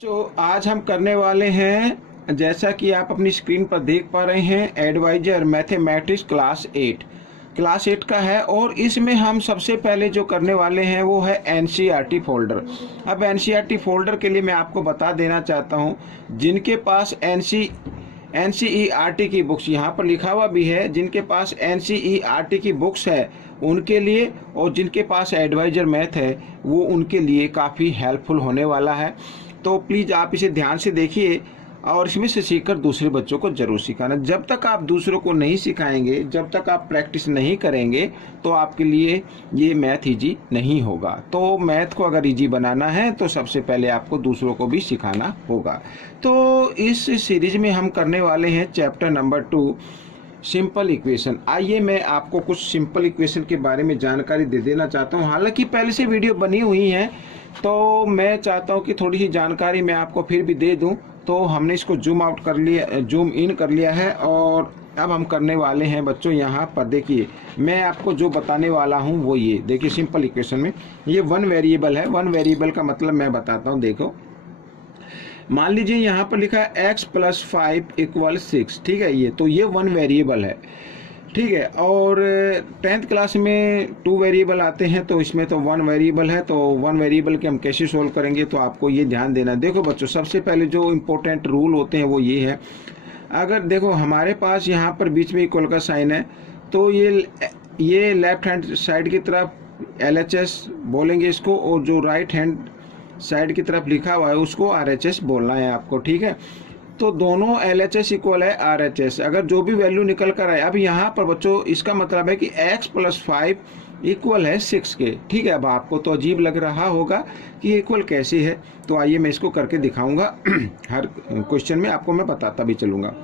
तो आज हम करने वाले हैं, जैसा कि आप अपनी स्क्रीन पर देख पा रहे हैं, एडवाइजर मैथमेटिक्स क्लास 8 का है। और इसमें हम सबसे पहले जो करने वाले हैं वो है एनसीईआरटी फोल्डर। अब एनसीईआरटी फोल्डर के लिए मैं आपको बता देना चाहता हूं, जिनके पास एनसीईआरटी की बुक्स, यहाँ पर लिखा हुआ भी है, जिनके पास एनसीईआरटी की बुक्स है उनके लिए, और जिनके पास एडवाइजर मैथ है वो उनके लिए काफ़ी हेल्पफुल होने वाला है। तो प्लीज़ आप इसे ध्यान से देखिए और इसमें से सीखकर दूसरे बच्चों को जरूर सिखाना। जब तक आप दूसरों को नहीं सिखाएंगे, जब तक आप प्रैक्टिस नहीं करेंगे, तो आपके लिए ये मैथ इजी नहीं होगा। तो मैथ को अगर इजी बनाना है तो सबसे पहले आपको दूसरों को भी सिखाना होगा। तो इस सीरीज में हम करने वाले हैं चैप्टर नंबर 2, सिंपल इक्वेशन। आइए मैं आपको कुछ सिंपल इक्वेशन के बारे में जानकारी दे देना चाहता हूँ। हालांकि पहले से वीडियो बनी हुई है, तो मैं चाहता हूँ कि थोड़ी सी जानकारी मैं आपको फिर भी दे दूँ। तो हमने इसको जूम आउट कर लिया, जूम इन कर लिया है, और अब हम करने वाले हैं बच्चों, यहाँ पर देखिए मैं आपको जो बताने वाला हूँ वो ये देखिए। सिंपल इक्वेशन में ये वन वेरिएबल है। वन वेरिएबल का मतलब मैं बताता हूँ। देखो, मान लीजिए यहाँ पर लिखा है x + 5 = 6, ठीक है। ये तो ये वन वेरिएबल है, ठीक है। और 10th क्लास में 2 वेरिएबल आते हैं, तो इसमें तो 1 वेरिएबल है। तो 1 वेरिएबल के हम कैसे सोल्व करेंगे, तो आपको ये ध्यान देना। देखो बच्चों, सबसे पहले जो इम्पोर्टेंट रूल होते हैं वो ये है, अगर देखो हमारे पास यहाँ पर बीच में इक्वल का साइन है, तो ये लेफ्ट हैंड साइड की तरफ LHS बोलेंगे इसको, और जो राइट हैंड साइड की तरफ लिखा हुआ है उसको RHS बोलना है आपको, ठीक है। तो दोनों LHS इक्वल है RHS, अगर जो भी वैल्यू निकल कर आए। अब यहाँ पर बच्चों इसका मतलब है कि x + 5 = 6 के, ठीक है। अब आपको तो अजीब लग रहा होगा कि इक्वल कैसे है, तो आइए मैं इसको करके दिखाऊंगा। हर क्वेश्चन में आपको मैं बताता भी चलूँगा।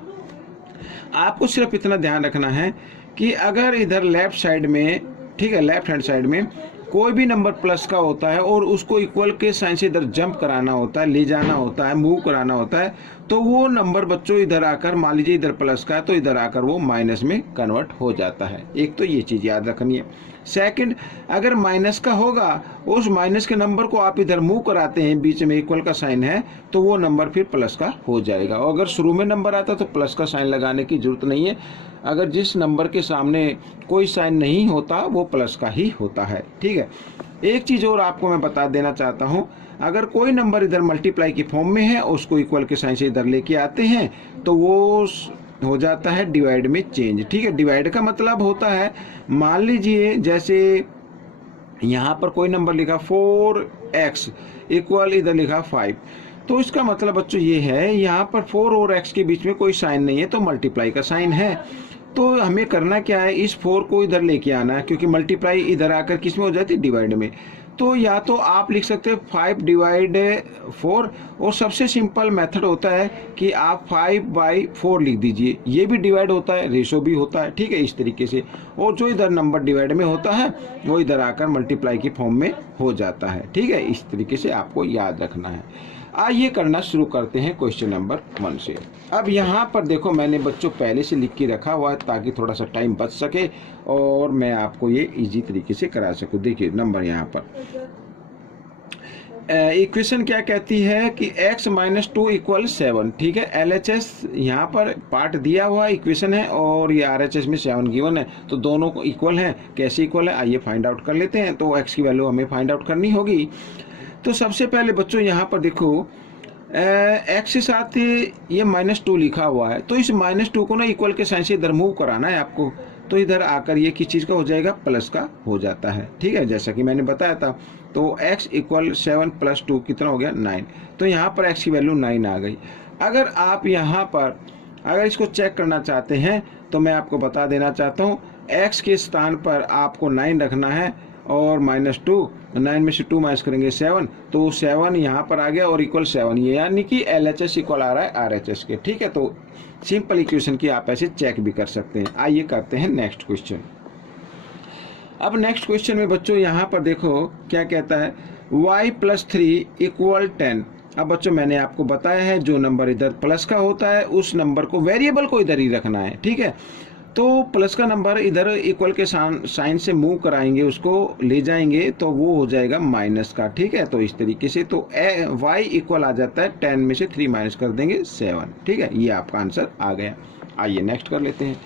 आपको सिर्फ इतना ध्यान रखना है कि अगर इधर लेफ्ट साइड में, ठीक है, लेफ्ट हैंड साइड में कोई भी नंबर प्लस का होता है और उसको इक्वल के साइन से इधर जंप कराना होता है, ले जाना होता है, मूव कराना होता है, तो वो नंबर बच्चों इधर आकर, मान लीजिए इधर प्लस का है तो इधर आकर वो माइनस में कन्वर्ट हो जाता है। एक तो ये चीज़ याद रखनी है। सेकंड, अगर माइनस का होगा, उस माइनस के नंबर को आप इधर मूव कराते हैं, बीच में इक्वल का साइन है, तो वो नंबर फिर प्लस का हो जाएगा। और अगर शुरू में नंबर आता तो प्लस का साइन लगाने की जरूरत नहीं है। अगर जिस नंबर के सामने कोई साइन नहीं होता वो प्लस का ही होता है, ठीक है। एक चीज़ और आपको मैं बता देना चाहता हूँ, अगर कोई नंबर इधर मल्टीप्लाई की फॉर्म में है, उसको इक्वल के साइन से इधर लेके आते हैं, तो वो हो जाता है डिवाइड में चेंज, ठीक है। डिवाइड का मतलब होता है, मान लीजिए जैसे यहाँ पर कोई नंबर लिखा 4x इक्वल इधर लिखा 5, तो इसका मतलब बच्चों ये है, यहाँ पर 4 और x के बीच में कोई साइन नहीं है, तो मल्टीप्लाई का साइन है। तो हमें करना क्या है, इस 4 को इधर लेके आना है, क्योंकि मल्टीप्लाई इधर आकर किस में हो जाती है, डिवाइड में। तो या तो आप लिख सकते हैं 5/4, और सबसे सिंपल मेथड होता है कि आप 5/4 लिख दीजिए। ये भी डिवाइड होता है, रेशो भी होता है, ठीक है, इस तरीके से। और जो इधर नंबर डिवाइड में होता है वो इधर आकर मल्टीप्लाई की फॉर्म में हो जाता है, ठीक है। इस तरीके से आपको याद रखना है। आइए करना शुरू करते हैं क्वेश्चन नंबर 1 से। अब यहाँ पर देखो, मैंने बच्चों पहले से लिख के रखा हुआ है ताकि थोड़ा सा टाइम बच सके और मैं आपको ये इजी तरीके से करा सकूँ। देखिए नंबर यहाँ पर, इक्वेशन क्या कहती है कि x - 2 = 7, ठीक है। LHS यहाँ पर पार्ट दिया हुआ इक्वेशन है और ये RHS में 7 गिवन है, तो दोनों को इक्वल है। कैसे इक्वल है आइए फाइंड आउट कर लेते हैं। तो x की वैल्यू हमें फाइंड आउट करनी होगी। तो सबसे पहले बच्चों यहाँ पर देखो, x के साथ ये -2 लिखा हुआ है, तो इस -2 को ना इक्वल के साइन से इधर मूव कराना है आपको, तो इधर आकर ये किस चीज़ का हो जाएगा, प्लस का हो जाता है, ठीक है, जैसा कि मैंने बताया था। तो x = 7 + 2 कितना हो गया, 9। तो यहाँ पर x की वैल्यू 9 आ गई। अगर आप यहाँ पर अगर इसको चेक करना चाहते हैं तो मैं आपको बता देना चाहता हूँ, x के स्थान पर आपको 9 रखना है, और -2, 9 में से 2 माइनस करेंगे 7, तो 7 यहाँ पर आ गया और इक्वल 7, ये यानी कि LHS इक्वल आ रहा है RHS के, ठीक है। तो सिंपल इक्वेशन की आप ऐसे चेक भी कर सकते हैं। आइए करते हैं नेक्स्ट क्वेश्चन। अब नेक्स्ट क्वेश्चन में बच्चों यहाँ पर देखो क्या कहता है, y + 3 = 10। अब बच्चों मैंने आपको बताया है, जो नंबर इधर प्लस का होता है उस नंबर को, वेरिएबल को इधर ही रखना है, ठीक है। तो प्लस का नंबर इधर इक्वल के साइन से मूव कराएंगे, उसको ले जाएंगे तो वो हो जाएगा माइनस का। ठीक है, तो इस तरीके से तो y इक्वल आ जाता है 10 में से 3 माइनस कर देंगे 7। ठीक है, ये आपका आंसर आ गया। आइए नेक्स्ट कर लेते हैं।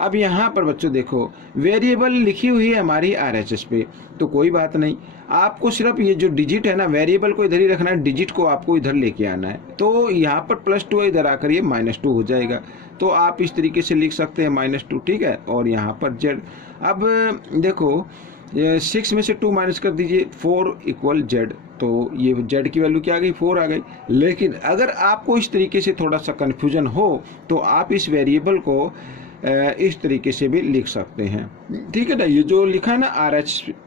अब यहाँ पर बच्चों देखो वेरिएबल लिखी हुई है हमारी RHS पे, तो कोई बात नहीं, आपको सिर्फ ये जो डिजिट है ना, वेरिएबल को इधर ही रखना है, डिजिट को आपको इधर लेके आना है। तो यहाँ पर +2 इधर आकर ये -2 हो जाएगा, तो आप इस तरीके से लिख सकते हैं -2। ठीक है, और यहाँ पर z। अब देखो 6 में से 2 माइनस कर दीजिए, 4 = z, तो ये z की वैल्यू क्या आ गई, 4 आ गई। लेकिन अगर आपको इस तरीके से थोड़ा सा कन्फ्यूजन हो तो आप इस वेरिएबल को इस तरीके से भी लिख सकते हैं। ठीक है ना, ये जो लिखा है ना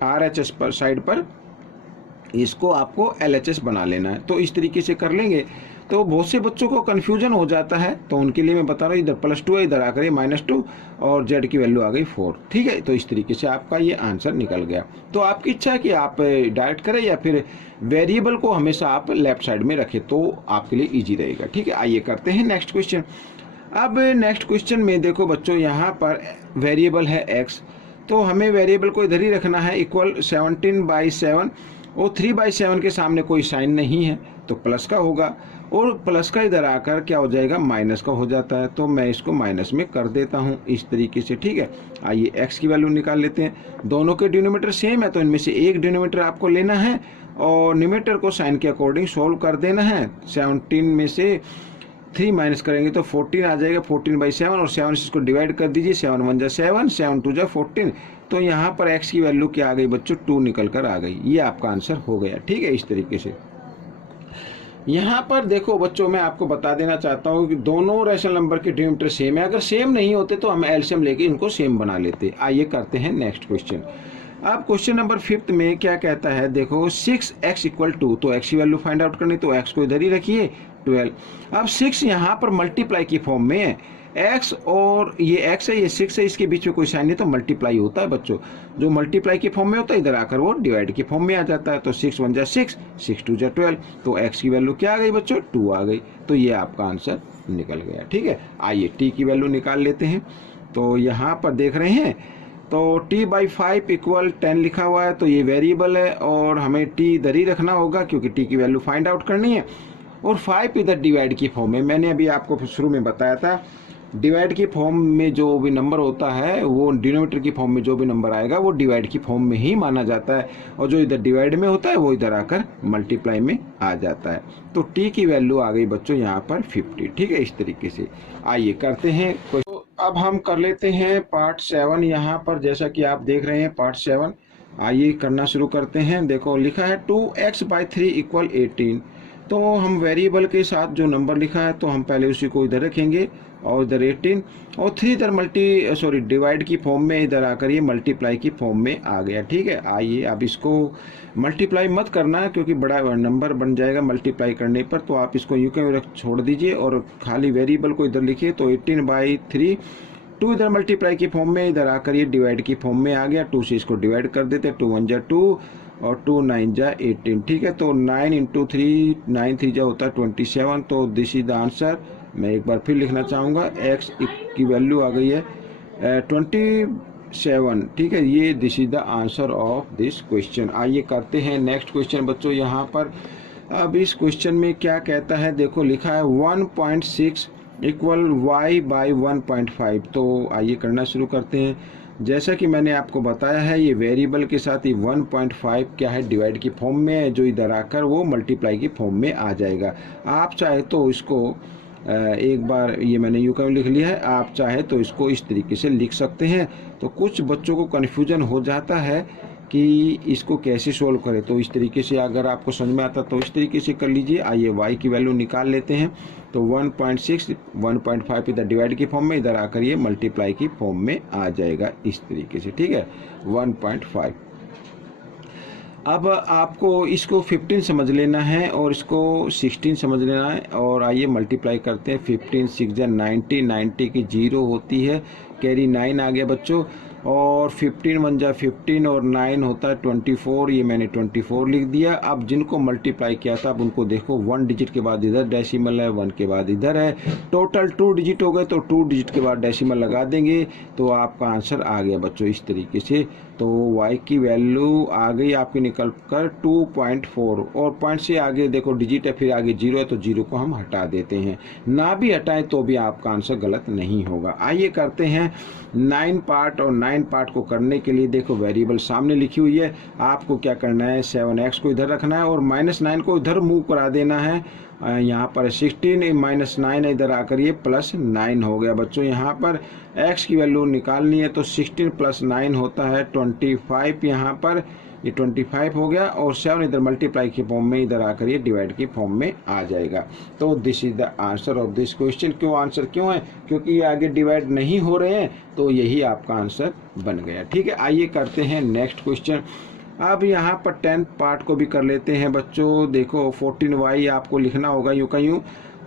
RHS पर साइड पर, इसको आपको LHS बना लेना है। तो इस तरीके से कर लेंगे तो बहुत से बच्चों को कन्फ्यूजन हो जाता है, तो उनके लिए मैं बता रहा हूँ, इधर +2 है, इधर आकर -2 और z की वैल्यू आ गई 4। ठीक है, तो इस तरीके से आपका ये आंसर निकल गया। तो आपकी इच्छा है कि आप डायरेक्ट करें या फिर वेरिएबल को हमेशा आप लेफ्ट साइड में रखें, तो आपके लिए ईजी रहेगा। ठीक है, आइए करते हैं नेक्स्ट क्वेश्चन। अब नेक्स्ट क्वेश्चन में देखो बच्चों, यहाँ पर वेरिएबल है x, तो हमें वेरिएबल को इधर ही रखना है, इक्वल 17/7 और 3/7 के सामने कोई साइन नहीं है तो प्लस का होगा, और प्लस का इधर आकर क्या हो जाएगा, माइनस का हो जाता है। तो मैं इसको माइनस में कर देता हूँ इस तरीके से। ठीक है, आइए x की वैल्यू निकाल लेते हैं। दोनों के डिनोमिनेटर सेम है, तो इनमें से एक डिनोमिनेटर आपको लेना है और न्यूमरेटर को साइन के अकॉर्डिंग सोल्व कर देना है। 17 में से 3 माइनस करेंगे तो 14 आ जाएगा, 14/7, और 7 से इसको डिवाइड कर दीजिए, 7 1 = 7, 7 2 = 14। तो यहाँ पर x की वैल्यू क्या आ गई बच्चों, 2 निकल कर आ गई। ये आपका आंसर हो गया। ठीक है, इस तरीके से। यहाँ पर देखो बच्चों, मैं आपको बता देना चाहता हूँ कि दोनों रैशनल नंबर के डिनोमिनेटर सेम है। अगर सेम नहीं होते तो हम एलसीएम लेके इनको सेम बना लेते। आइए करते हैं नेक्स्ट क्वेश्चन। अब क्वेश्चन नंबर 5 में क्या कहता है, देखो 6x = 2, तो x की वैल्यू फाइंड आउट करनी, तो x को इधर ही रखिए 12। अब 6 यहाँ पर मल्टीप्लाई की फॉर्म में है, x और ये x है, ये 6 है, इसके बीच में कोई साइन नहीं, तो मल्टीप्लाई होता है बच्चों। जो मल्टीप्लाई की फॉर्म में होता है इधर आकर वो डिवाइड की फॉर्म में आ जाता है। तो 6 1 = 6, 6 2 = 12, तो x की वैल्यू क्या आ गई बच्चों, 2 आ गई। तो ये आपका आंसर निकल गया। ठीक है, आइए t की वैल्यू निकाल लेते हैं। तो यहाँ पर देख रहे हैं, तो t/5 = 10 लिखा हुआ है, तो ये वेरिएबल है और हमें t इधर ही रखना होगा क्योंकि t की वैल्यू फाइंड आउट करनी है। और 5 इधर डिवाइड की फॉर्म में, मैंने अभी आपको शुरू में बताया था, डिवाइड की फॉर्म में जो भी नंबर होता है वो डिनोमिनेटर की फॉर्म में जो भी नंबर आएगा वो डिवाइड की फॉर्म में ही माना जाता है, और जो इधर डिवाइड में होता है वो इधर आकर मल्टीप्लाई में आ जाता है। तो t की वैल्यू आ गई बच्चों यहाँ पर 50। ठीक है, इस तरीके से। आइए करते हैं। तो अब हम कर लेते हैं पार्ट 7। यहाँ पर जैसा कि आप देख रहे हैं पार्ट 7, आइए करना शुरू करते हैं। देखो लिखा है 2x/3 = 18, तो हम वेरिएबल के साथ जो नंबर लिखा है तो हम पहले उसी को इधर रखेंगे और इधर 18 और 3 इधर डिवाइड की फॉर्म में इधर आकर ये मल्टीप्लाई की फॉर्म में आ गया। ठीक है, आइए अब इसको मल्टीप्लाई मत करना है क्योंकि बड़ा नंबर बन जाएगा मल्टीप्लाई करने पर, तो आप इसको यूं के छोड़ दीजिए और खाली वेरिएबल को इधर लिखिए। तो 18/3, 2 इधर मल्टीप्लाई की फॉर्म में, इधर आकर ये डिवाइड की फॉर्म में आ गया। 2 से इसको डिवाइड कर देते, 2 1 = 2 और 2 9 = 18। ठीक है, तो 9 × 3, 9 3 होता है 27। तो दिस इज द आंसर। मैं एक बार फिर लिखना चाहूँगा, x की वैल्यू आ गई है 27। ठीक है, ये this is the answer of this question. आइए करते हैं नेक्स्ट क्वेश्चन बच्चों। यहाँ पर अब इस क्वेश्चन में क्या कहता है, देखो लिखा है 1.6 = y/1.5। तो आइए करना शुरू करते हैं। जैसा कि मैंने आपको बताया है, ये वेरिएबल के साथ ही 1.5 क्या है, डिवाइड की फॉर्म में है, जो इधर आकर वो मल्टीप्लाई की फॉर्म में आ जाएगा। आप चाहे तो इसको एक बार ये मैंने यूं लिख लिया है, आप चाहे तो इसको इस तरीके से लिख सकते हैं। तो कुछ बच्चों को कन्फ्यूजन हो जाता है कि इसको कैसे सोल्व करें, तो इस तरीके से अगर आपको समझ में आता तो इस तरीके से कर लीजिए। आइए y की वैल्यू निकाल लेते हैं। तो 1.6, 1.5 इधर डिवाइड की फॉर्म में, इधर आकर ये मल्टीप्लाई की फॉर्म में आ जाएगा इस तरीके से। ठीक है, 1.5। अब आपको इसको 15 समझ लेना है और इसको 16 समझ लेना है, और आइए मल्टीप्लाई करते हैं। 15 6 = 90, 90 की 0 होती है, कैरी 9 आ गया बच्चों। और 15 1 जा 15 और 9 होता है 24, ये मैंने 24 लिख दिया। अब जिनको मल्टीप्लाई किया था अब उनको देखो, 1 डिजिट के बाद इधर डेसिमल है, 1 के बाद इधर है, टोटल 2 डिजिट हो गए, तो 2 डिजिट के बाद डेसिमल लगा देंगे तो आपका आंसर आ गया बच्चों इस तरीके से। तो y की वैल्यू आ गई आपकी निकल कर 2.4, और पॉइंट से आगे देखो डिजिट है, फिर आगे 0 है तो 0 को हम हटा देते हैं, ना भी हटाएं तो भी आपका आंसर गलत नहीं होगा। आइए करते हैं 9 पार्ट, और 9 पार्ट को करने के लिए देखो वेरिएबल सामने लिखी हुई है, आपको क्या करना है 7x को इधर रखना है और -9 को इधर मूव करा देना है। यहाँ पर 16 -9 इधर आकर ये +9 हो गया बच्चों। यहाँ पर x की वैल्यू निकालनी है तो 16 + 9 होता है 25, यहाँ पर ये 25 हो गया, और 7 इधर मल्टीप्लाई के फॉर्म में, इधर आकर ये डिवाइड के फॉर्म में आ जाएगा। तो this is the answer of this question. क्यों आंसर क्यों है? क्योंकि ये आगे डिवाइड नहीं हो रहे हैं, तो यही आपका आंसर बन गया। ठीक है, आइए करते हैं नेक्स्ट क्वेश्चन। अब यहाँ पर 10th पार्ट को भी कर लेते हैं बच्चों। देखो 14y आपको लिखना होगा यूं का यूं।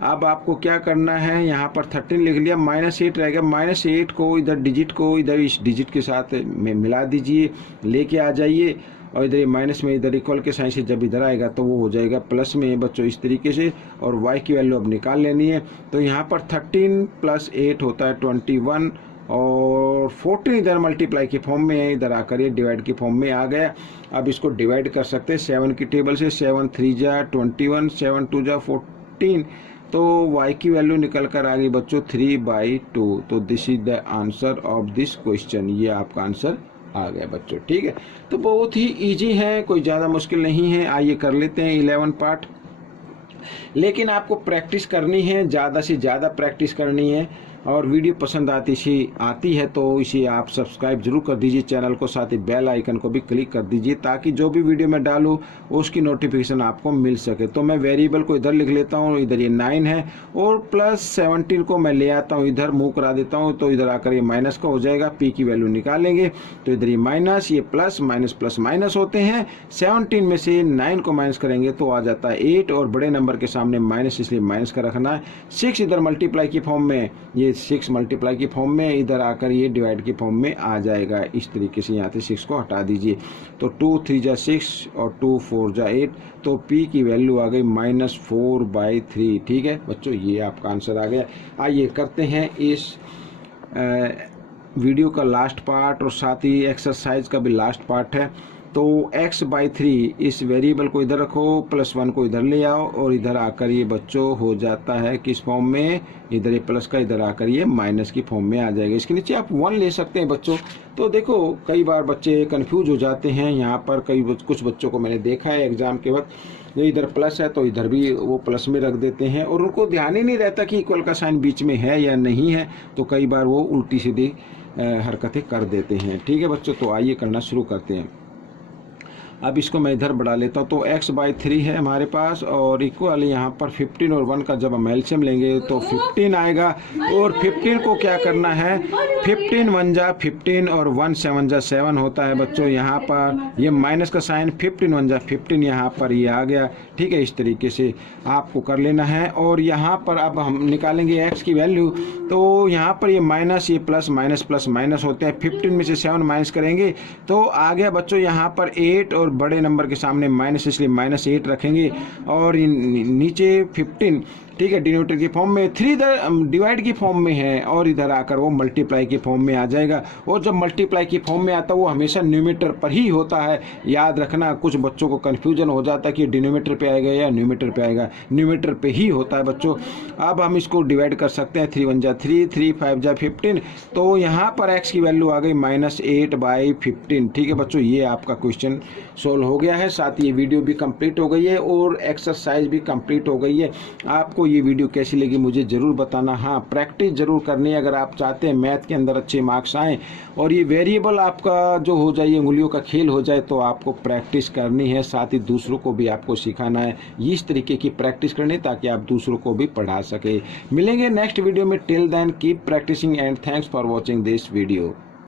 अब आपको क्या करना है, यहाँ पर 13 लिख लिया, -8 रहेगा, -8 को इधर डिजिट को इधर इस डिजिट के साथ में मिला दीजिए, लेके आ जाइए, और इधर माइनस में इधर इक्वल के साइन से जब इधर आएगा तो वो हो जाएगा प्लस में बच्चों इस तरीके से। और y की वैल्यू अब निकाल लेनी है, तो यहाँ पर 13 + 8 होता है 21, और 14 इधर मल्टीप्लाई के फॉर्म में है, इधर आकर ये डिवाइड के फॉर्म में आ गया। अब इसको डिवाइड कर सकते हैं 7 की टेबल से, 7 3 जा 21, 7 2 जा 14, तो y की वैल्यू निकल कर आ गई बच्चों 3/2। तो this is the answer of this question, ये आपका आंसर आ गया बच्चों। ठीक है, तो बहुत ही इजी है, कोई ज़्यादा मुश्किल नहीं है। आइए कर लेते हैं 11 पार्ट, लेकिन आपको प्रैक्टिस करनी है, ज़्यादा से ज़्यादा प्रैक्टिस करनी है। और वीडियो पसंद आती है तो इसे आप सब्सक्राइब जरूर कर दीजिए चैनल को, साथ ही बेल आइकन को भी क्लिक कर दीजिए, ताकि जो भी वीडियो मैं डालूँ उसकी नोटिफिकेशन आपको मिल सके। तो मैं वेरिएबल को इधर लिख लेता हूँ, इधर ये 9 है, और +17 को मैं ले आता हूँ, इधर मूव करा देता हूँ, तो इधर आकर ये माइनस का हो जाएगा। p की वैल्यू निकालेंगे तो इधर ये माइनस, ये प्लस माइनस प्लस माइनस होते हैं। 17 में से 9 को माइनस करेंगे तो आ जाता है 8, और बड़े नंबर के सामने माइनस, इसलिए माइनस का रखना है। 6 इधर मल्टीप्लाई की फॉर्म में, ये 6 मल्टीप्लाई की फॉर्म में, इधर आकर ये डिवाइड की फॉर्म में आ जाएगा इस तरीके से। यहाँ से 6 को हटा दीजिए, तो 2 3 जा 6 और 2 4 जा 8, तो p की वैल्यू आ गई -4/3। ठीक है बच्चों, ये आपका आंसर आ गया। आइए करते हैं इस वीडियो का लास्ट पार्ट, और साथ ही एक्सरसाइज का भी लास्ट पार्ट है। तो x/3 इस वेरिएबल को इधर रखो, +1 को इधर ले आओ, और इधर आकर ये बच्चों हो जाता है किस फॉर्म में, इधर ये प्लस का, इधर आकर ये माइनस की फॉर्म में आ जाएगा। इसके नीचे आप 1 ले सकते हैं बच्चों। तो देखो कई बार बच्चे कंफ्यूज हो जाते हैं, यहाँ पर कुछ बच्चों को मैंने देखा है एग्जाम के वक्त, ये इधर प्लस है तो इधर भी वो प्लस में रख देते हैं, और उनको ध्यान ही नहीं रहता कि इक्वल का साइन बीच में है या नहीं है, तो कई बार वो उल्टी सीधी हरकतें कर देते हैं। ठीक है बच्चों, तो आइए करना शुरू करते हैं। अब इसको मैं इधर बढ़ा लेता हूँ, तो x/3 है हमारे पास, और इक्वल यहाँ पर 15 और 1 का जब हम एलसीएम लेंगे तो 15 आएगा। और 15 को क्या करना है, 15 1 जा 15 और 1 7 जा 7 होता है बच्चों। यहाँ पर ये माइनस का साइन, 15 1 जा 15 यहाँ पर ये आ गया। ठीक है, इस तरीके से आपको कर लेना है। और यहाँ पर अब हम निकालेंगे x की वैल्यू, तो यहाँ पर ये माइनस, ये प्लस माइनस होते हैं। 15 में से 7 माइनस करेंगे तो आ गया बच्चों यहाँ पर 8, और बड़े नंबर के सामने माइनस, इसलिए -8 रखेंगे। और नीचे 15, ठीक है, डिनोमिनेटर की फॉर्म में, 3 इधर डिवाइड की फॉर्म में है, और इधर आकर वो मल्टीप्लाई की फॉर्म में आ जाएगा। और जब मल्टीप्लाई की फॉर्म में आता है वो हमेशा न्यूमरेटर पर ही होता है, याद रखना। कुछ बच्चों को कन्फ्यूजन हो जाता है कि डिनोमिनेटर पे आएगा या न्यूमरेटर पे आएगा, न्यूमरेटर पे ही होता है बच्चों। अब हम इसको डिवाइड कर सकते हैं, 3 1 जा 3, 3 5 जा 15, तो यहाँ पर x की वैल्यू आ गई -8/15। ठीक है बच्चों, ये आपका क्वेश्चन सोल्व हो गया है, साथ ही ये वीडियो भी कंप्लीट हो गई है और एक्सरसाइज भी कंप्लीट हो गई है। आपको ये वीडियो कैसी लगी मुझे ज़रूर बताना। हाँ, प्रैक्टिस ज़रूर करनी है अगर आप चाहते हैं मैथ के अंदर अच्छे मार्क्स आएँ और ये वेरिएबल आपका जो हो जाए, उंगलियों का खेल हो जाए, तो आपको प्रैक्टिस करनी है, साथ ही दूसरों को भी आपको सिखाना है। इस तरीके की प्रैक्टिस करनी ताकि आप दूसरों को भी पढ़ा सके। मिलेंगे नेक्स्ट वीडियो में। Till then keep practicing and thanks for watching this video.